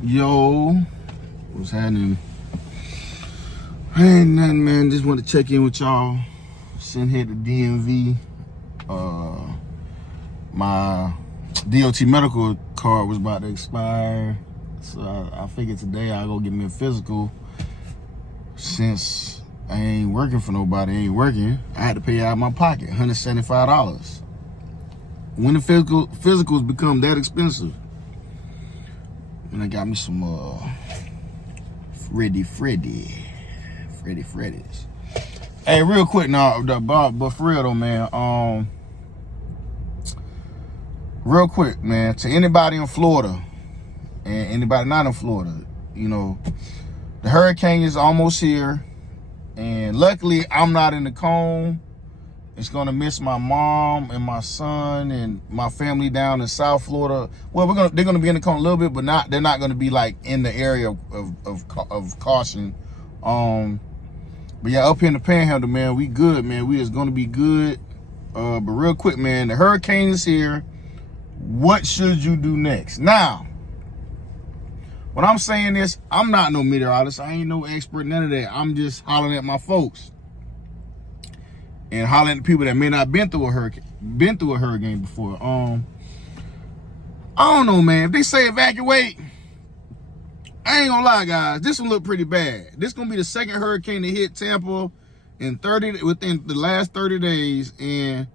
Yo, what's happening? Ain't nothing, man. Just want to check in with y'all. Sitting here at the DMV. My DOT medical card was about to expire, so I figured today I'll go get me a physical. Since I ain't working for nobody, I had to pay out of my pocket $175. When the physicals become that expensive, and I got me some Freddy's. Hey, real quick now, but for real though, man. Real quick, man. To anybody in Florida and anybody not in Florida, you know, the hurricane is almost here, and luckily I'm not in the cone. It's gonna miss my mom and my son and my family down in South Florida. Well, they're gonna be in the cone a little bit, but they're not gonna be like in the area of caution. But yeah, up here in the Panhandle, man, we good, man. We is gonna be good. But real quick, man, the hurricane is here. What should you do next? Now, when I'm saying this, I'm not no meteorologist. I ain't no expert, none of that. I'm just hollering at my folks and hollering at people that may not been through a hurricane before. I don't know, man. If they say evacuate, I ain't gonna lie, guys. This one look pretty bad. This gonna be the second hurricane to hit Tampa within the last 30 days, and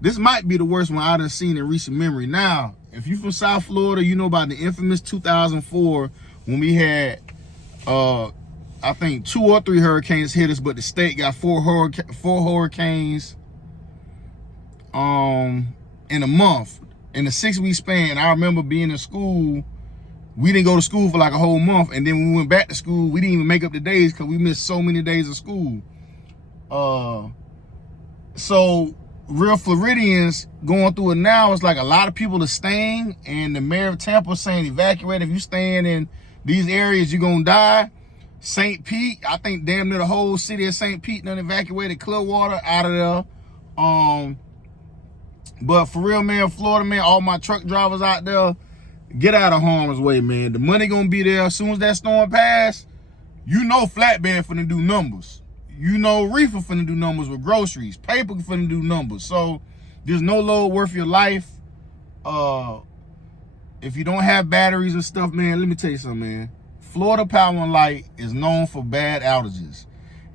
this might be the worst one I done seen in recent memory. Now, if you from South Florida, you know about the infamous 2004 when we had, I think 2 or 3 hurricanes hit us, but the state got 4 hurricanes in a month. In a 6-week span, I remember being in school. We didn't go to school for like a whole month, and then when we went back to school, we didn't even make up the days because we missed so many days of school. So real Floridians going through it now, it's like a lot of people are staying, and the mayor of Tampa is saying evacuate. If you staying in these areas, you're gonna die. St. Pete, I think damn near the whole city of St. Pete done evacuated Clearwater out of there. But for real, man, Florida, man, all my truck drivers out there, get out of harm's way, man. The money gonna be there as soon as that storm pass. You know flatbed finna do numbers. You know reefer finna do numbers with groceries. Paper finna do numbers. So there's no load worth your life. If you don't have batteries and stuff, man, let me tell you something, man. Florida Power and Light is known for bad outages.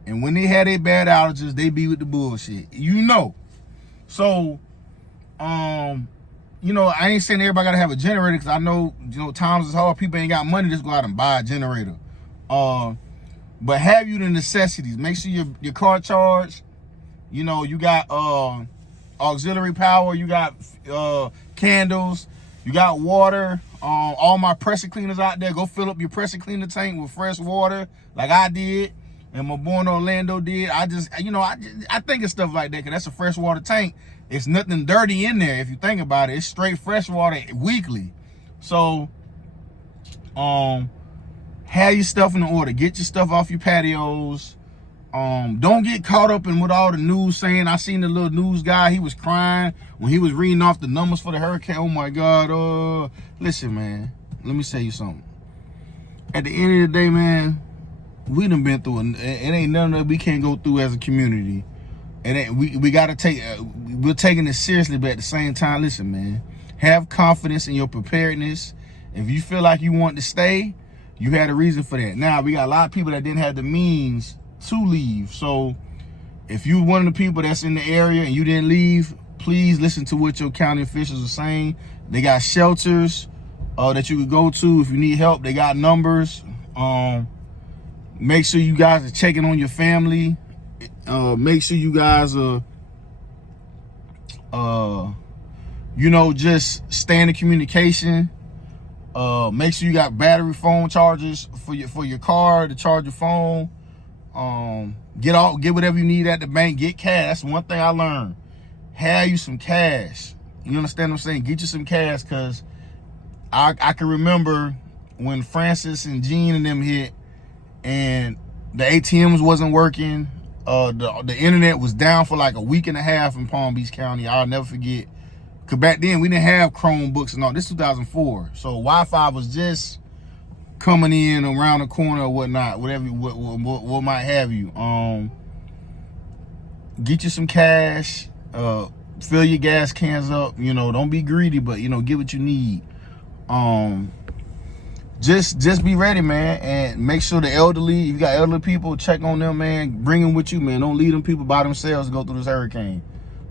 And when they had their bad outages, they be with the bullshit. You know. So, you know, I ain't saying everybody gotta have a generator, because I know, you know, times is hard. People ain't got money to just go out and buy a generator. But have you the necessities. Make sure your car charged. You know, you got auxiliary power. You got candles. You got water. All my pressure cleaners out there, go fill up your pressure cleaner tank with fresh water, like I did, and my boy in Orlando did. I think it's stuff like that, because that's a fresh water tank. It's nothing dirty in there if you think about it. It's straight fresh water weekly. So, have your stuff in order. Get your stuff off your patios. Don't get caught up in what all the news saying. I seen the little news guy, he was crying when he was reading off the numbers for the hurricane. Oh my God. Listen, man, let me say you something. At the end of the day, man, we done been through it. It ain't nothing that we can't go through as a community. And we gotta take, we're taking it seriously, but at the same time, listen, man, have confidence in your preparedness. If you feel like you want to stay, you had a reason for that. Now, we got a lot of people that didn't have the means to leave. So if you one of the people that's in the area and you didn't leave, please listen to what your county officials are saying. They got shelters that you could go to if you need help. They got numbers. Make sure you guys are checking on your family. Make sure you guys are you know, just stay in the communication. Make sure you got battery phone chargers for your car to charge your phone. Get whatever you need at the bank. Get cash. That's one thing I learned. Have you some cash. You understand what I'm saying? Get you some cash, because I can remember when Francis and Gene and them hit, and the ATMs wasn't working. The internet was down for like a week and a half in Palm Beach County. I'll never forget. Because back then, we didn't have Chromebooks and all. This 2004. So Wi-Fi was just coming in around the corner or whatnot, whatever, what might have you. Get you some cash, fill your gas cans up, you know, don't be greedy, but, you know, get what you need. Just be ready, man, and make sure the elderly, if you got elderly people, check on them, man. Bring them with you, man. Don't leave them people by themselves to go through this hurricane.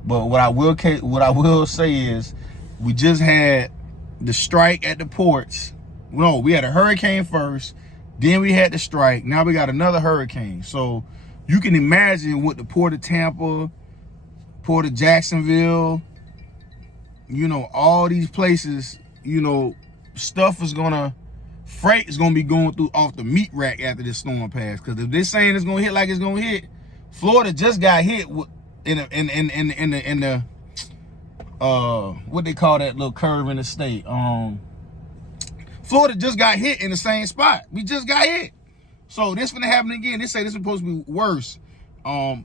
But what I will say is, we just had the strike at the ports. No, we had a hurricane first, then we had the strike. Now we got another hurricane. So you can imagine what the Port of Tampa, Port of Jacksonville, you know, all these places, you know, freight is gonna be going through off the meat rack after this storm pass. Because if they're saying it's gonna hit like it's gonna hit, Florida just got hit in the what they call that little curve in the state. Florida just got hit in the same spot. We just got hit. So this gonna happen again. They say this is supposed to be worse.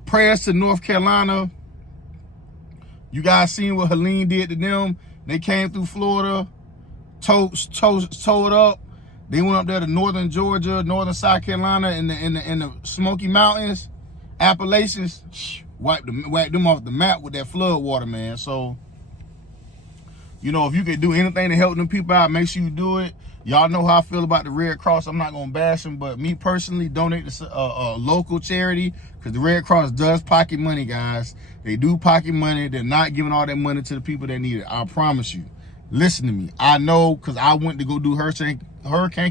Prayers to North Carolina. You guys seen what Helene did to them. They came through Florida, towed up. They went up there to northern Georgia, northern South Carolina, in the Smoky Mountains, Appalachians. Wiped them off the map with that flood water, man. So, you know, if you can do anything to help them people out, make sure you do it. Y'all know how I feel about the Red Cross. I'm not gonna bash them, but me personally, donate to a local charity, because the Red Cross does pocket money, guys. They do pocket money. They're not giving all that money to the people that need it. I promise you. Listen to me. I know, because I went to go do Hurricane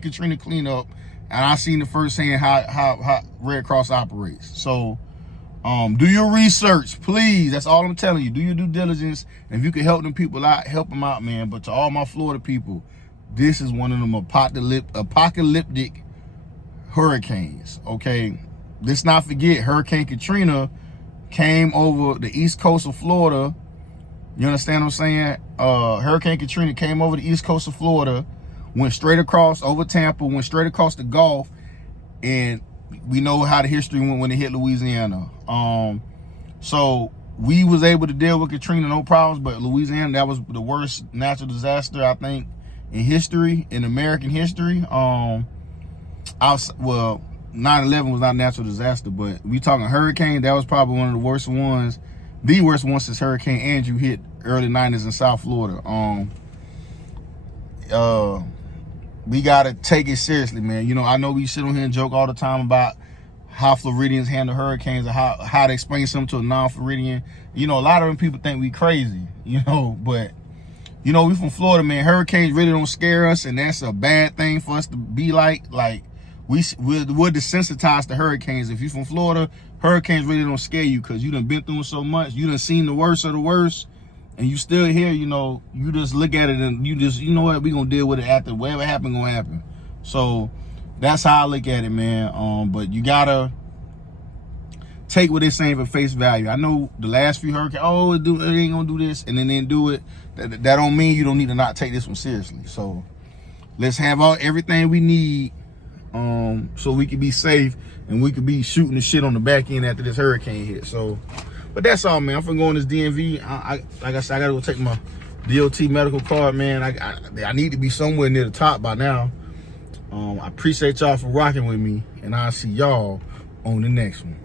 Katrina cleanup, and I seen the firsthand how Red Cross operates. So, do your research, please. That's all I'm telling you. Do your due diligence. And if you can help them people out, help them out, man. But to all my Florida people, this is one of them apocalyptic hurricanes, okay? Let's not forget, Hurricane Katrina came over the east coast of Florida. You understand what I'm saying? Hurricane Katrina came over the east coast of Florida, went straight across over Tampa, went straight across the Gulf, and we know how the history went when it hit Louisiana. So we was able to deal with Katrina, no problems, but Louisiana, that was the worst natural disaster, I think, in history, in American history. Well, 9/11 was not a natural disaster, but we talking hurricane, that was probably one of the worst ones, since Hurricane Andrew hit early 90s in South Florida. We gotta take it seriously, man. You know, I know we sit on here and joke all the time about how Floridians handle hurricanes and how to explain something to a non-Floridian. You know, a lot of them people think we crazy, you know, but you know, we from Florida, man. Hurricanes really don't scare us, and that's a bad thing for us to be like we're desensitized to hurricanes. If you're from Florida, hurricanes really don't scare you, because you done been through so much. You done seen the worst of the worst, and you still here. You know, you just look at it and you know what, we gonna deal with it after. Whatever happen, gonna happen. So that's how I look at it, man. But you gotta take what they're saying for face value. I know the last few hurricanes, it ain't gonna do this, and then they didn't do it. That don't mean you don't need to not take this one seriously. So let's have everything we need, so we can be safe and we could be shooting the shit on the back end after this hurricane hit. So, but that's all, man. I'm finna go on this DMV. Like I said, I gotta go take my DOT medical card, man. I need to be somewhere near the top by now. I appreciate y'all for rocking with me, and I'll see y'all on the next one.